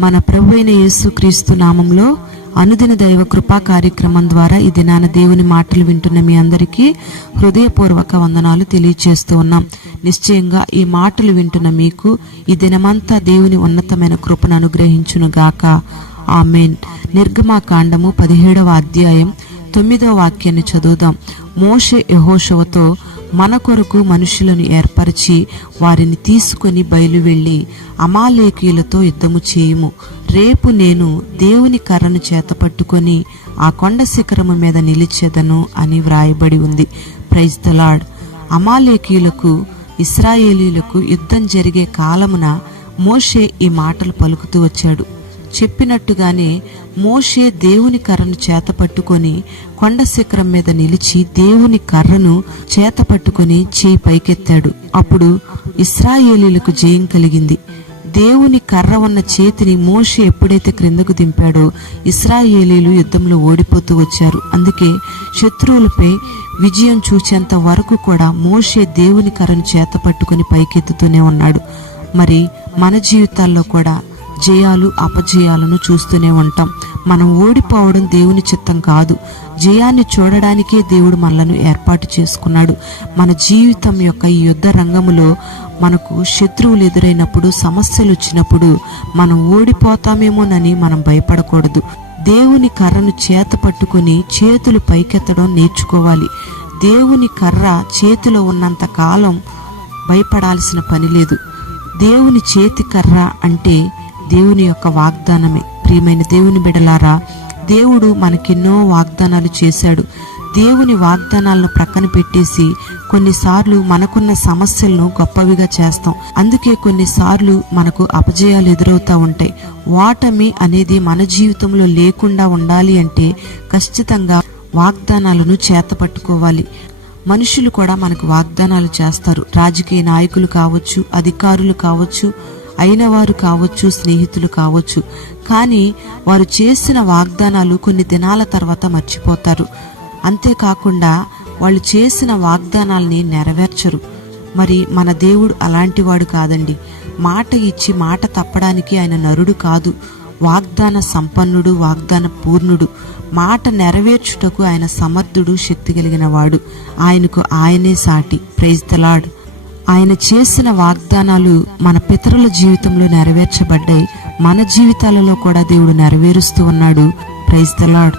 మన ప్రభు అయిన యేసుక్రీస్తు నామంలో అనుదిన దైవ కృపా కార్యక్రమం ద్వారా ఈ దినాన దేవుని మాటలు వింటున్న మీ అందరికీ హృదయపూర్వక వందనాలు తెలియచేస్తూ ఉన్నాం. నిశ్చయంగా ఈ మాటలు వింటున్న మీకు ఈ దినమంతా దేవుని ఉన్నతమైన కృపను అనుగ్రహించును గాక. ఆమెన్. నిర్గమాకాండము పదిహేడవ అధ్యాయం తొమ్మిదవ వాక్యాన్ని చదువుదాం. మోషే యహోషవతో మన కొరకు మనుషులను ఏర్పరిచి వారిని తీసుకొని బయలువెళ్ళి అమాలేకీయులతో యుద్ధము చేయుము. రేపు నేను దేవుని కర్రను చేతపట్టుకొని ఆ కొండ శిఖరము మీద నిలిచెదను అని వ్రాయబడి ఉంది. ప్రైజ్ ద లార్డ్ అమాలేకీయులకు ఇస్రాయేలీలకు యుద్ధం జరిగే కాలమున మోషే ఈ మాటలు పలుకుతూ వచ్చాడు. చెప్పినట్టుగానే మోషే దేవుని కర్రను చేత పట్టుకొని కొండ శిఖరం మీద నిలిచి దేవుని కర్రను చేత పట్టుకొని చేయి పైకెత్తాడు. అప్పుడు ఇస్రాయేలీలకు జయం కలిగింది. దేవుని కర్ర ఉన్న చేతిని మోషే ఎప్పుడైతే క్రిందకు దింపాడో ఇస్రాయేలీలు యుద్ధంలో ఓడిపోతూ వచ్చారు. అందుకే శత్రువులపై విజయం చూచేంత వరకు కూడా మోషే దేవుని కర్రను చేత పట్టుకొని పైకెత్తుతూనే ఉన్నాడు. మరి మన జీవితాల్లో కూడా జయాలు అపజయాలను చూస్తూనే ఉంటాం. మనం ఓడిపోవడం దేవుని చిత్తం కాదు. జయాన్ని చూడడానికే దేవుడు మనలను ఏర్పాటు చేసుకున్నాడు. మన జీవితం యొక్క ఈ యుద్ధ రంగములో మనకు శత్రువులు ఎదురైనప్పుడు సమస్యలు వచ్చినప్పుడు మనం ఓడిపోతామేమోనని మనం భయపడకూడదు. దేవుని కర్రను చేత పట్టుకుని చేతులు పైకెత్తడం నేర్చుకోవాలి. దేవుని కర్ర చేతిలో ఉన్నంత కాలం భయపడాల్సిన పని లేదు. దేవుని చేతి కర్ర అంటే దేవుని యొక్క వాగ్దానమే. ప్రియమైన దేవుని బిడలారా దేవుడు మనకెన్నో వాగ్దానాలు చేశాడు. దేవుని వాగ్దానాలను ప్రక్కన పెట్టేసి కొన్నిసార్లు మనకున్న సమస్యలను గొప్పవిగా చేస్తాం. అందుకే కొన్నిసార్లు మనకు అపజయాలు ఎదురవుతూ ఉంటాయి. వాటమి అనేది మన జీవితంలో లేకుండా ఉండాలి అంటే ఖచ్చితంగా వాగ్దానాలను చేతపట్టుకోవాలి మనుషులు కూడా మనకు వాగ్దానాలు చేస్తారు. రాజకీయ నాయకులు కావచ్చు అధికారులు కావచ్చు అయిన వారు కావచ్చు స్నేహితులు కావచ్చు. కానీ వారు చేసిన వాగ్దానాలు కొన్ని దినాల తర్వాత మర్చిపోతారు. అంతేకాకుండా వాళ్ళు చేసిన వాగ్దానాల్ని నెరవేర్చరు. మరి మన దేవుడు అలాంటివాడు కాదండి. మాట ఇచ్చి మాట తప్పడానికి ఆయన నరుడు కాదు. వాగ్దాన సంపన్నుడు వాగ్దాన పూర్ణుడు. మాట నెరవేర్చుటకు ఆయన సమర్థుడు శక్తి కలిగిన వాడు ఆయనకు ఆయనే సాటి. ప్రైజ్ తలాడు ఆయన చేసిన వాగ్దానాలు మన పితరుల జీవితంలో నెరవేర్చబడ్డాయి. మన జీవితాలలో కూడా దేవుడు నెరవేరుస్తూ ఉన్నాడు. ప్రైజ్ తలాడ్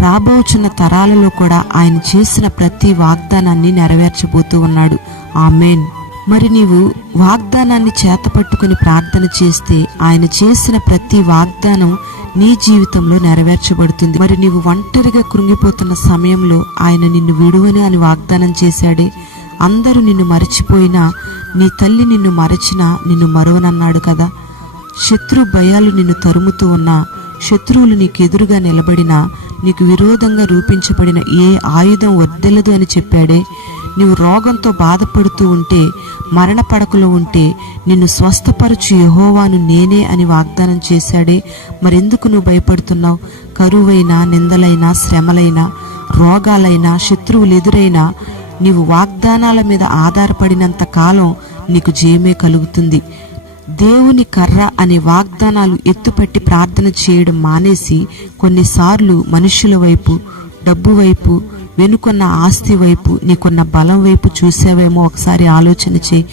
రాబోచున్న తరాలలో కూడా ఆయన చేసిన ప్రతి వాగ్దానాన్ని నెరవేర్చబోతూ ఉన్నాడు. ఆమెన్ మరి నీవు వాగ్దానాన్ని చేతపట్టుకుని ప్రార్థన చేస్తే ఆయన చేసిన ప్రతి వాగ్దానం నీ జీవితంలో నెరవేర్చబడుతుంది. మరి నీవు ఒంటరిగా కృంగిపోతున్న సమయంలో ఆయన నిన్ను విడువని అని వాగ్దానం చేశాడే. అందరూ నిన్ను మరచిపోయినా నీ తల్లి నిన్ను మరచినా నిన్ను మరువనన్నాడు కదా. శత్రు భయాలు నిన్ను తరుముతూ ఉన్నా శత్రువులు నీకు ఎదురుగా నిలబడినా నీకు విరోధంగా రూపించబడిన ఏ ఆయుధం వద్దెలదు అని చెప్పాడే. నీవు రోగంతో బాధపడుతూ ఉంటే మరణ పడకలో ఉంటే నిన్ను స్వస్థపరచు యహోవాను నేనే అని వాగ్దానం చేశాడే. మరెందుకు నువ్వు భయపడుతున్నావు? కరువైనా నిందలైనా శ్రమలైనా రోగాలైనా శత్రువులు ఎదురైనా నీవు వాగ్దానాల మీద ఆధారపడినంత కాలం నీకు జయమే కలుగుతుంది. దేవుని కర్ర అనే వాగ్దానాలు ఎత్తుపెట్టి ప్రార్థన చేయడం మానేసి కొన్నిసార్లు మనుషుల వైపు డబ్బు వైపు వెనుకొన్న ఆస్తి వైపు నీకున్న బలం వైపు చూసావేమో ఒకసారి ఆలోచన చేయి.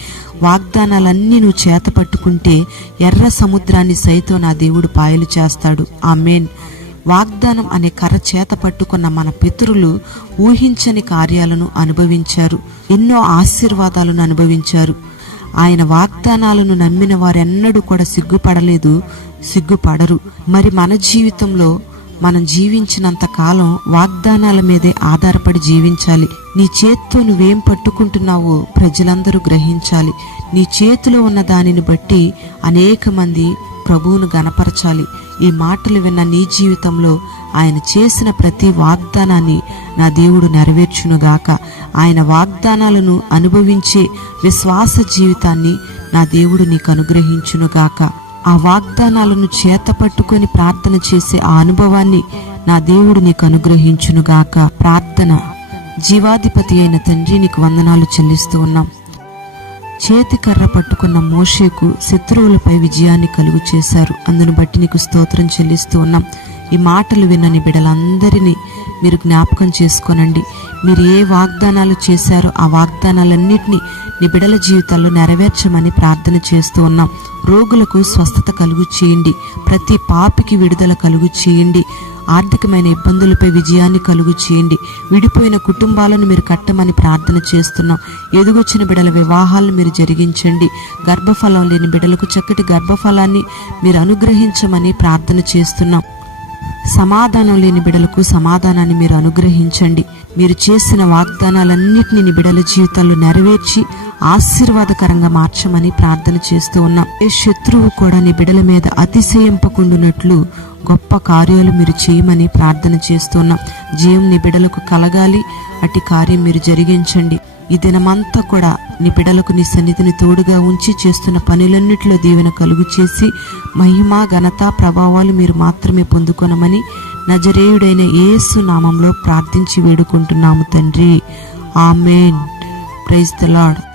వాగ్దానాలన్నీ నువ్వు చేత పట్టుకుంటే ఎర్ర సముద్రాన్ని సైతం నా దేవుడు పాయలు చేస్తాడు. ఆ మెయిన్ వాగ్దానం అనే కర్ర చేత పట్టుకున్న మన పితరులు ఊహించని కార్యాలను అనుభవించారు. ఎన్నో ఆశీర్వాదాలను అనుభవించారు. ఆయన వాగ్దానాలను నమ్మిన వారెన్నడూ కూడా సిగ్గుపడలేదు సిగ్గుపడరు. మరి మన జీవితంలో మనం జీవించినంత కాలం వాగ్దానాల మీదే ఆధారపడి జీవించాలి. నీ చేత్తో నువ్వేం పట్టుకుంటున్నావో ప్రజలందరూ గ్రహించాలి. నీ చేతిలో ఉన్న దానిని బట్టి అనేక మంది ప్రభువును గనపరచాలి ఈ మాటలు విన్న నీ జీవితంలో ఆయన చేసిన ప్రతి వాగ్దానాన్ని నా దేవుడు నెరవేర్చునుగాక. ఆయన వాగ్దానాలను అనుభవించే విశ్వాస జీవితాన్ని నా దేవుడు నీకు అనుగ్రహించునుగాక. ఆ వాగ్దానాలను చేత పట్టుకొని ప్రార్థన చేసే ఆ అనుభవాన్ని నా దేవుడు నీకు అనుగ్రహించునుగాక. ప్రార్థన. జీవాధిపతి అయిన తండ్రి నీకు వందనాలు చెల్లిస్తూ ఉన్నాం. చేతి కర్ర పట్టుకున్న మోషేకు శత్రువులపై విజయాన్ని కలుగు చేశారు అందును బట్టి నీకు స్తోత్రం చెల్లిస్తూ ఉన్నాం. ఈ మాటలు విన్నని బిడలందరినీ మీరు జ్ఞాపకం చేసుకోనండి. మీరు ఏ వాగ్దానాలు చేశారో ఆ వాగ్దానాలన్నింటినీ నీ బిడల జీవితాల్లో నెరవేర్చమని ప్రార్థన చేస్తూ ఉన్నాం. రోగులకు స్వస్థత కలుగు చేయండి. ప్రతి పాపికి విడుదల కలుగు చేయండి. ఆర్థికమైన ఇబ్బందులపై విజయాన్ని కలుగు చేయండి. విడిపోయిన కుటుంబాలను మీరు కట్టమని ప్రార్థన చేస్తున్నాం. ఎదుగొచ్చిన బిడల వివాహాలను మీరు జరిగించండి. గర్భఫలం లేని బిడలకు చక్కటి గర్భఫలాన్ని మీరు అనుగ్రహించమని ప్రార్థన చేస్తున్నాం. సమాధానం లేని బిడలకు సమాధానాన్ని మీరు అనుగ్రహించండి. మీరు చేసిన వాగ్దానాలన్నింటినీ బిడల జీవితాల్లో నెరవేర్చి ఆశీర్వాదకరంగా మార్చమని ప్రార్థన చేస్తూ ఉన్నాం. ఏ శత్రువు కూడా నీ బిడల మీద అతిశయింపకుండునట్లు గొప్ప కార్యాలు మీరు చేయమని ప్రార్థన చేస్తున్నాం జీవం నీ బిడలకు కలగాలి అట్టి కార్యం మీరు జరిగించండి. ఈ దినమంతా కూడా నీ బిడలకు నీ సన్నిధిని తోడుగా ఉంచి చేస్తున్న పనులన్నిటిలో దీవెన కలుగు చేసి మహిమ ఘనత ప్రభావాలు మీరు మాత్రమే పొందుకొనమని నజరేయుడైన యేసు నామంలో ప్రార్థించి వేడుకుంటున్నాము తండ్రి. ఆమెన్. Praise the Lord.